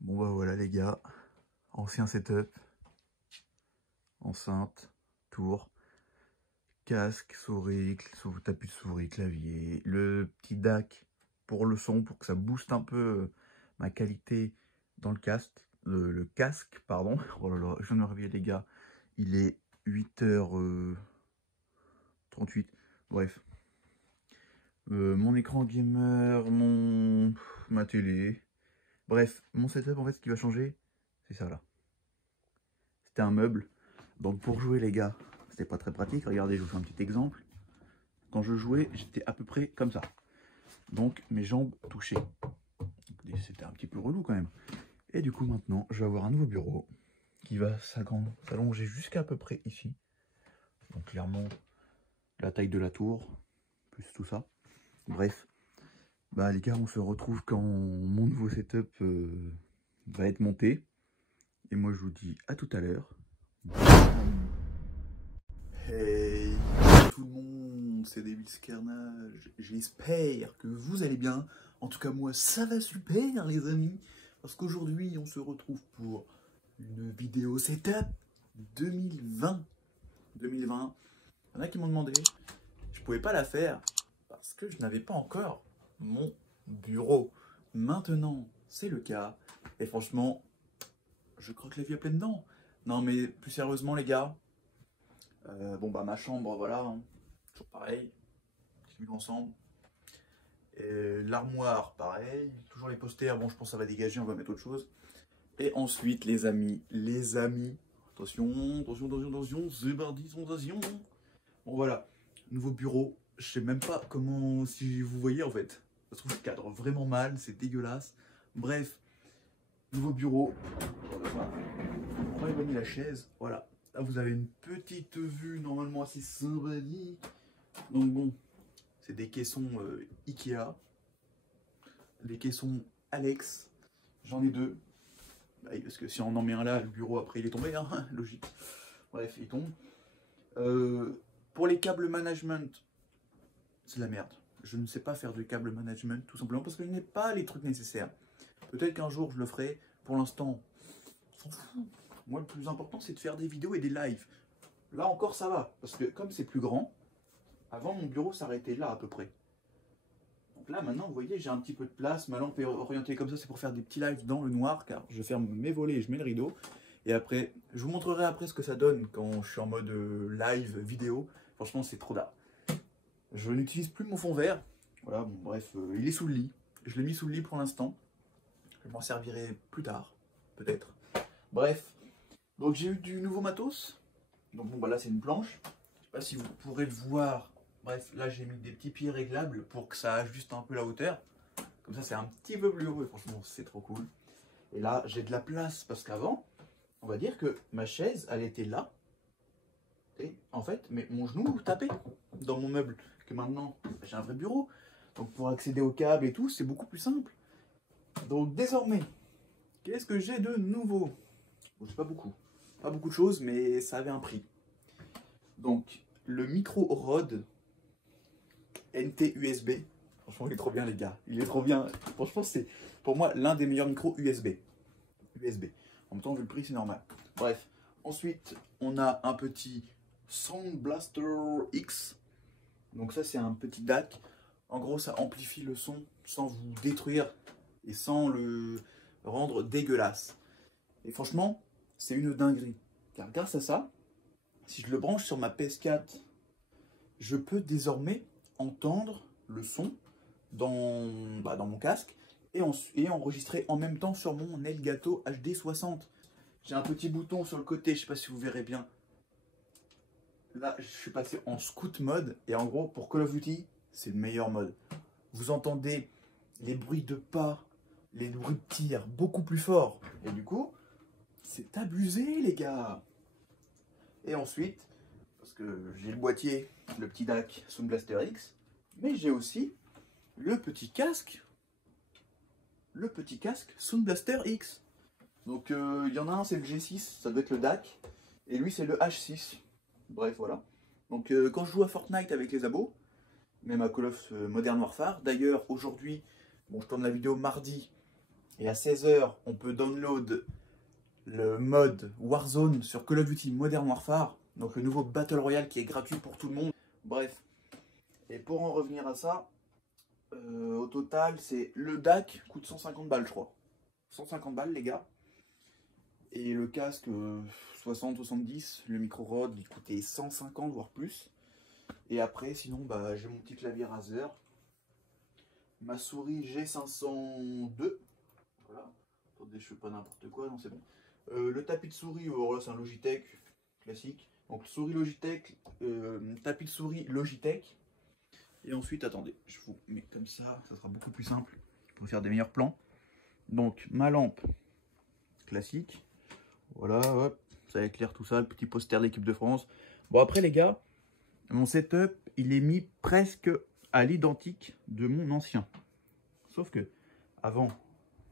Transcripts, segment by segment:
Bon bah voilà les gars, ancien setup, enceinte, tour, casque, souris, tapis de souris, clavier, le petit DAC pour le son, pour que ça booste un peu ma qualité dans le casque, le casque, pardon. Oh là là, je viens de me réveiller les gars, il est 8h38, bref. Mon écran gamer, ma télé, bref, mon setup en fait ce qui va changer, c'est ça là. C'était un meuble. Donc pour jouer les gars, c'était pas très pratique. Regardez, je vous fais un petit exemple. Quand je jouais, j'étais à peu près comme ça. Donc mes jambes touchaient. C'était un petit peu relou quand même. Et du coup maintenant, je vais avoir un nouveau bureau qui va s'allonger jusqu'à peu près ici. Donc clairement, la taille de la tour, plus tout ça. Bref, bah les gars, on se retrouve quand mon nouveau setup va être monté. Et moi je vous dis à tout à l'heure. Hey tout le monde, c'est Devils Carnage. J'espère que vous allez bien. En tout cas moi ça va super les amis. Parce qu'aujourd'hui on se retrouve pour une vidéo setup 2020. 2020. Il y en a qui m'ont demandé. Je pouvais pas la faire parce que je n'avais pas encore mon bureau. Maintenant c'est le cas. Et franchement, je croque la vie à pleines dents. Non mais plus sérieusement les gars. Bon bah ma chambre, voilà, hein, toujours pareil, mis ensemble. L'armoire, pareil, toujours les posters, bon je pense que ça va dégager, on va mettre autre chose. Et ensuite les amis, attention, c'est parti, attention. Bon voilà, nouveau bureau, je sais même pas comment, si vous voyez en fait, je trouve que je cadre vraiment mal, c'est dégueulasse. Bref, nouveau bureau, on va éloigner la chaise, voilà. Là, vous avez une petite vue normalement assez sympathique. Donc bon, c'est des caissons Ikea. Des caissons Alex. J'en ai deux. Bah, parce que si on en met un là, le bureau après il est tombé, hein, logique. Bref, il tombe. Pour les câbles management, c'est de la merde. Je ne sais pas faire de câble management, tout simplement parce que je n'ai pas les trucs nécessaires. Peut-être qu'un jour je le ferai. Pour l'instant, on s'en fout. Moi, le plus important, c'est de faire des vidéos et des lives. Là encore, ça va. Parce que comme c'est plus grand, avant mon bureau s'arrêtait là à peu près. Donc là, maintenant, vous voyez, j'ai un petit peu de place. Ma lampe est orientée comme ça, c'est pour faire des petits lives dans le noir, car je ferme mes volets et je mets le rideau. Et après, je vous montrerai après ce que ça donne quand je suis en mode live vidéo. Franchement, c'est trop d'art. Je n'utilise plus mon fond vert. Voilà, bon, bref, il est sous le lit. Je l'ai mis sous le lit pour l'instant. Je m'en servirai plus tard, peut-être. Bref, donc j'ai eu du nouveau matos. Donc bon, bah là, c'est une planche. Je sais pas si vous pourrez le voir. Bref, là, j'ai mis des petits pieds réglables pour que ça ajuste un peu la hauteur. Comme ça, c'est un petit peu plus haut et franchement, c'est trop cool. Et là, j'ai de la place parce qu'avant, on va dire que ma chaise, elle était là. Et en fait, mais mon genou tapait dans mon meuble. Que maintenant, j'ai un vrai bureau. Donc pour accéder au câble et tout, c'est beaucoup plus simple. Donc désormais, qu'est-ce que j'ai de nouveau? Bon, j'ai pas beaucoup. Pas beaucoup de choses, mais ça avait un prix. Donc, le micro Rode NT USB. Franchement, il est trop bien, les gars. Il est trop bien. Franchement, c'est pour moi l'un des meilleurs micros USB. En même temps, vu le prix, c'est normal. Bref. Ensuite, on a un petit Sound Blaster X. Donc ça, c'est un petit DAC. En gros, ça amplifie le son sans vous détruire et sans le rendre dégueulasse. Et franchement, c'est une dinguerie. Car grâce à ça, si je le branche sur ma PS4, je peux désormais entendre le son dans mon casque et enregistrer en même temps sur mon Elgato HD 60. J'ai un petit bouton sur le côté, je ne sais pas si vous verrez bien. Là, je suis passé en scout mode et en gros, pour Call of Duty, c'est le meilleur mode. Vous entendez les bruits de pas, les bruits de tir beaucoup plus forts. Et du coup, c'est abusé, les gars. Et ensuite, parce que j'ai le boîtier, le petit DAC Sound Blaster X, mais j'ai aussi le petit casque Sound Blaster X. Donc il y en a un, c'est le G6, ça doit être le DAC, et lui c'est le H6. Bref, voilà. Donc quand je joue à Fortnite avec les abos, même à Call of Modern Warfare, d'ailleurs aujourd'hui, bon je tourne la vidéo mardi, Et à 16h, on peut download le mode Warzone sur Call of Duty Modern Warfare. Donc le nouveau Battle Royale qui est gratuit pour tout le monde. Bref. Et pour en revenir à ça, au total, c'est le DAC coûte 150 balles, je crois. 150 balles, les gars. Et le casque, 60-70. Le micro Rode, il coûtait 150, voire plus. Et après, sinon, bah, j'ai mon petit clavier Razer. Ma souris G502. Voilà. Attendez, je fais pas n'importe quoi, non, c'est bon. Le tapis de souris, voilà, c'est un Logitech classique. Donc, souris Logitech, tapis de souris Logitech. Et ensuite, attendez, je vous mets comme ça sera beaucoup plus simple pour faire des meilleurs plans. Donc, ma lampe classique. Voilà, hop, ça éclaire tout ça, le petit poster de l'équipe de France. Bon, après, les gars, mon setup, il est mis presque à l'identique de mon ancien. Sauf que, avant,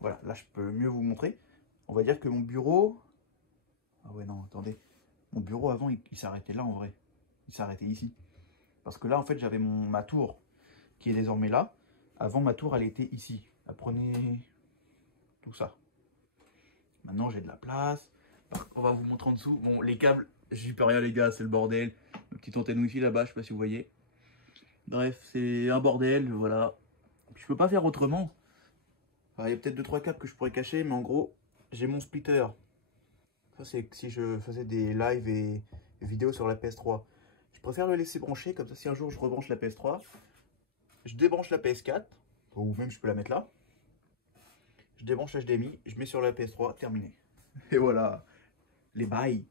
voilà, là, je peux mieux vous montrer. On va dire que mon bureau... Ah ouais, non, attendez. Mon bureau, avant, il s'arrêtait là, en vrai. Il s'arrêtait ici. Parce que là, en fait, j'avais ma tour qui est désormais là. Avant, ma tour, elle était ici. Elle prenait tout ça. Maintenant, j'ai de la place. On va vous montrer en dessous. Bon, les câbles, j'y peux rien, les gars, c'est le bordel. Une petite antenne wifi là-bas, je sais pas si vous voyez. Bref, c'est un bordel, voilà. Je peux pas faire autrement. Alors, il y a peut-être 2-3 câbles que je pourrais cacher, mais en gros, j'ai mon splitter. Ça, c'est si je faisais des lives et vidéos sur la PS3. Je préfère le laisser brancher, comme ça si un jour je rebranche la PS3, je débranche la PS4, ou même je peux la mettre là, je débranche HDMI, je mets sur la PS3, terminé. Et voilà, les bails.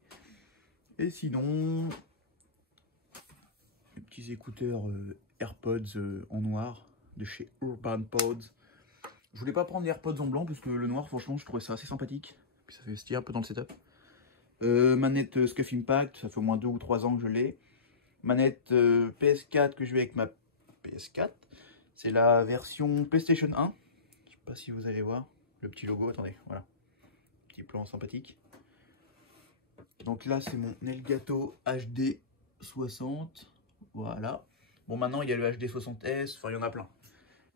Et sinon, les petits écouteurs AirPods en noir, de chez Urban Pods. Je voulais pas prendre les AirPods en blanc, parce que le noir, franchement, je trouvais ça assez sympathique. Puis ça fait style un peu dans le setup. Manette Scuff Impact, ça fait au moins 2 ou 3 ans que je l'ai. Manette PS4 que je vais avec ma PS4. C'est la version PlayStation 1. Je sais pas si vous allez voir le petit logo. Attendez, voilà. Petit plan sympathique. Donc là, c'est mon Elgato HD 60. Voilà. Bon, maintenant, il y a le HD 60S. Enfin, il y en a plein.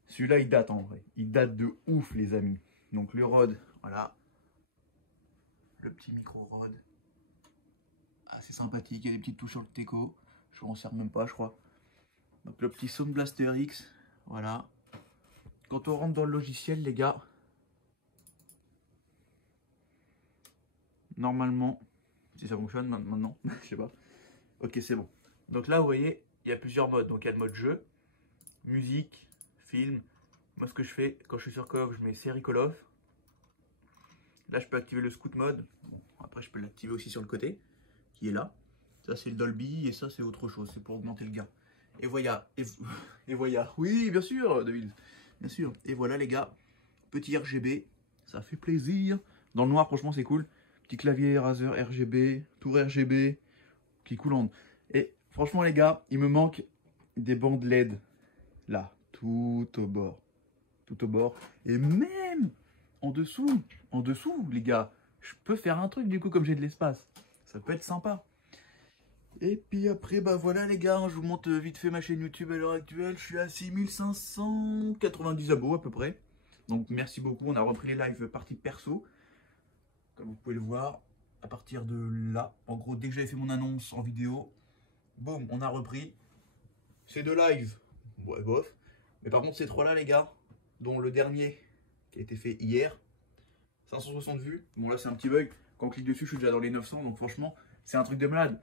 Celui-là, il date en vrai. Il date de ouf, les amis. Donc le Rode, voilà. Le petit micro Rode. Assez sympathique. Il y a des petites touches sur le Teco. Je m'en sers même pas, je crois. Donc le petit Sound Blaster X, voilà. Quand on rentre dans le logiciel, les gars, normalement, si ça fonctionne maintenant, je sais pas. Ok, c'est bon. Donc là, vous voyez, il y a plusieurs modes. Donc il y a le mode jeu, musique, film. Moi, ce que je fais quand je suis sur Call of, je mets série Call of. Là, je peux activer le scoot mode. Bon, après, je peux l'activer aussi sur le côté, qui est là. Ça, c'est le Dolby et ça, c'est autre chose. C'est pour augmenter le gain. Et voilà. Et voilà. Oui, bien sûr, David. Bien sûr. Et voilà, les gars. Petit RGB. Ça fait plaisir. Dans le noir, franchement, c'est cool. Petit clavier Razer RGB. Tour RGB. Qui coulante. Et franchement, les gars, il me manque des bandes LED. Là. Tout au bord. Tout au bord. Et même en dessous, les gars, je peux faire un truc du coup comme j'ai de l'espace. Ça peut être sympa. Et puis après, bah voilà les gars, je vous montre vite fait ma chaîne YouTube à l'heure actuelle. Je suis à 6590 abos à peu près. Donc merci beaucoup, on a repris les lives partie perso. Comme vous pouvez le voir, à partir de là, en gros dès que j'avais fait mon annonce en vidéo, boum, on a repris. Ces deux lives, ouais bof. Mais par contre ces trois là les gars, dont le dernier qui a été fait hier, 560 vues. Bon là c'est un petit bug, quand on clique dessus je suis déjà dans les 900, donc franchement c'est un truc de malade.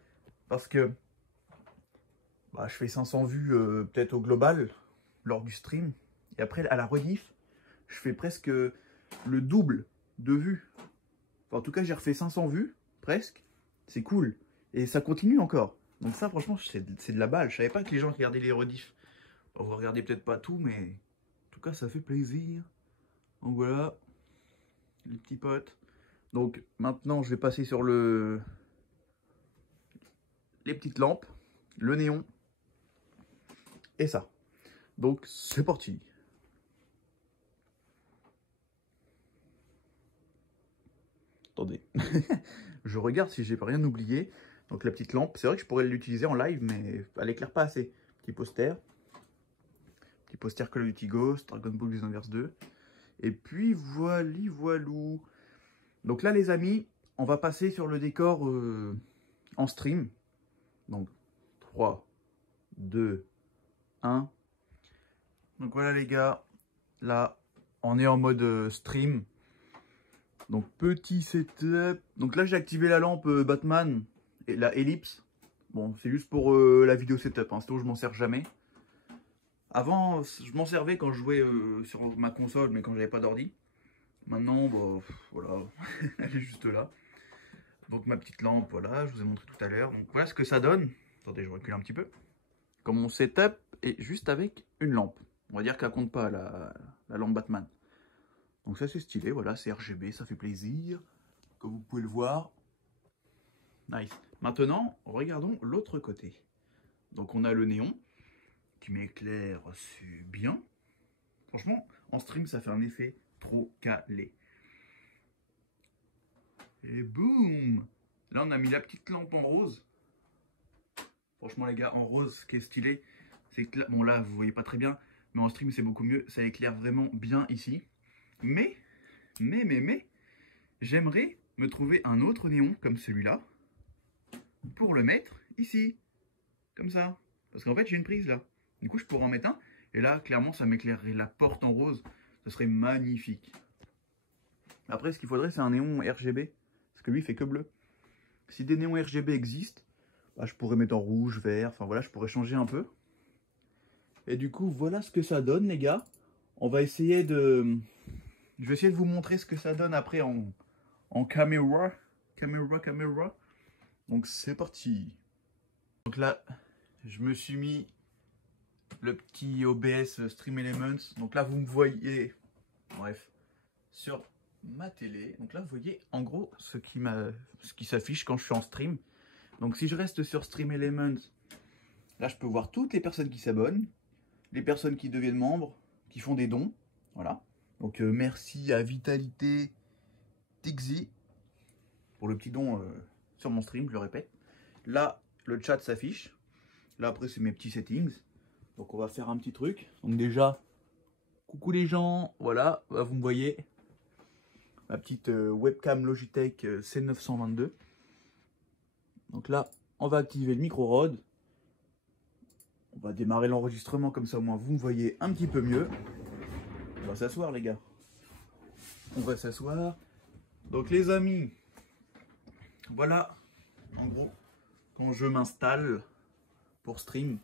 Parce que bah, je fais 500 vues peut-être au global lors du stream. Et après, à la rediff, je fais presque le double de vues. Enfin, en tout cas, j'ai refait 500 vues, presque. C'est cool. Et ça continue encore. Donc ça, franchement, c'est de la balle. Je savais pas que les gens regardaient les rediffs. Bon, vous regardez peut-être pas tout, mais en tout cas, ça fait plaisir. Donc voilà, les petits potes. Donc maintenant, je vais passer sur les petites lampes, le néon et ça. Donc c'est parti. Attendez, je regarde si j'ai pas rien oublié. Donc la petite lampe, c'est vrai que je pourrais l'utiliser en live, mais elle éclaire pas assez. Petit poster Call of Duty Ghost, Dragon Ball Xenoverse 2. Et puis voilou. Donc là les amis, on va passer sur le décor en stream. Donc 3, 2, 1. Donc voilà les gars, là on est en mode stream. Donc petit setup. Donc là j'ai activé la lampe Batman et la ellipse. Bon c'est juste pour la vidéo setup, hein. Sinon je m'en sers jamais. Avant je m'en servais quand je jouais sur ma console, mais quand j'avais pas d'ordi. Maintenant bah, voilà, elle est juste là. Donc ma petite lampe, voilà, je vous ai montré tout à l'heure. Donc voilà ce que ça donne. Attendez, je recule un petit peu. Comme mon setup est juste avec une lampe. On va dire qu'elle compte pas la lampe Batman. Donc ça c'est stylé, voilà, c'est RGB, ça fait plaisir. Comme vous pouvez le voir. Nice. Maintenant, regardons l'autre côté. Donc on a le néon qui m'éclaire bien. Franchement, en stream, ça fait un effet trop calé. Et boum! Là, on a mis la petite lampe en rose. Franchement, les gars, en rose, ce qui est stylé, c'est que là, bon, là, vous voyez pas très bien, mais en stream, c'est beaucoup mieux. Ça éclaire vraiment bien ici. Mais, j'aimerais me trouver un autre néon comme celui-là pour le mettre ici. Comme ça. Parce qu'en fait, j'ai une prise là. Du coup, je pourrais en mettre un. Et là, clairement, ça m'éclairerait la porte en rose. Ça serait magnifique. Après, ce qu'il faudrait, c'est un néon RGB. Parce que lui, il fait que bleu. Si des néons RGB existent, bah, je pourrais mettre en rouge, vert. Enfin voilà, je pourrais changer un peu. Et du coup, voilà ce que ça donne, les gars. On va essayer de... Je vais essayer de vous montrer ce que ça donne après en caméra. Caméra. Donc, c'est parti. Donc là, je me suis mis le petit OBS Stream Elements. Donc là, vous me voyez, bref, sur ma télé. Donc là, vous voyez en gros ce qui s'affiche quand je suis en stream. Donc si je reste sur Stream Elements, là, je peux voir toutes les personnes qui s'abonnent, les personnes qui deviennent membres, qui font des dons. Voilà. Donc merci à Vitalité Tixi pour le petit don sur mon stream, je le répète. Là, le chat s'affiche. Là, après, c'est mes petits settings. Donc, on va faire un petit truc. Donc, déjà, coucou les gens. Voilà, vous me voyez. Ma petite webcam Logitech C922. Donc là, on va activer le micro ROD. On va démarrer l'enregistrement comme ça, au moins, vous me voyez un petit peu mieux. On va s'asseoir, les gars. On va s'asseoir. Donc, les amis, voilà, en gros, quand je m'installe pour stream.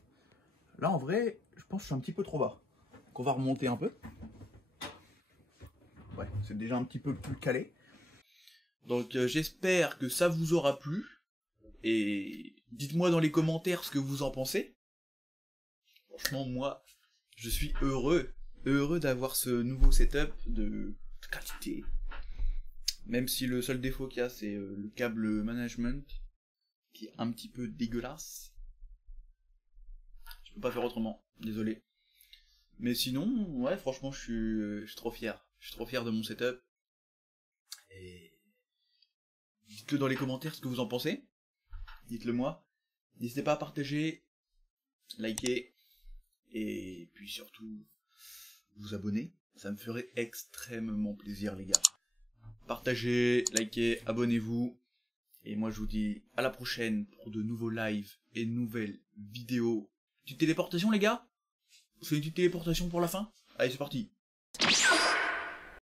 Là, en vrai, je pense que je suis un petit peu trop bas. Donc, on va remonter un peu. Ouais, c'est déjà un petit peu plus calé. Donc, j'espère que ça vous aura plu. Et dites-moi dans les commentaires ce que vous en pensez. Franchement, moi, je suis heureux d'avoir ce nouveau setup de qualité. Même si le seul défaut qu'il y a, c'est le câble management, qui est un petit peu dégueulasse. Je peux pas faire autrement, désolé. Mais sinon, ouais, franchement, je suis trop fier. Je suis trop fier de mon setup. Et dites-le dans les commentaires ce que vous en pensez. Dites-le moi. N'hésitez pas à partager, liker, et puis surtout, vous abonner. Ça me ferait extrêmement plaisir, les gars. Partagez, likez, abonnez-vous. Et moi, je vous dis à la prochaine pour de nouveaux lives et de nouvelles vidéos. Petite téléportation, les gars? C'est une petite téléportation pour la fin? Allez, c'est parti.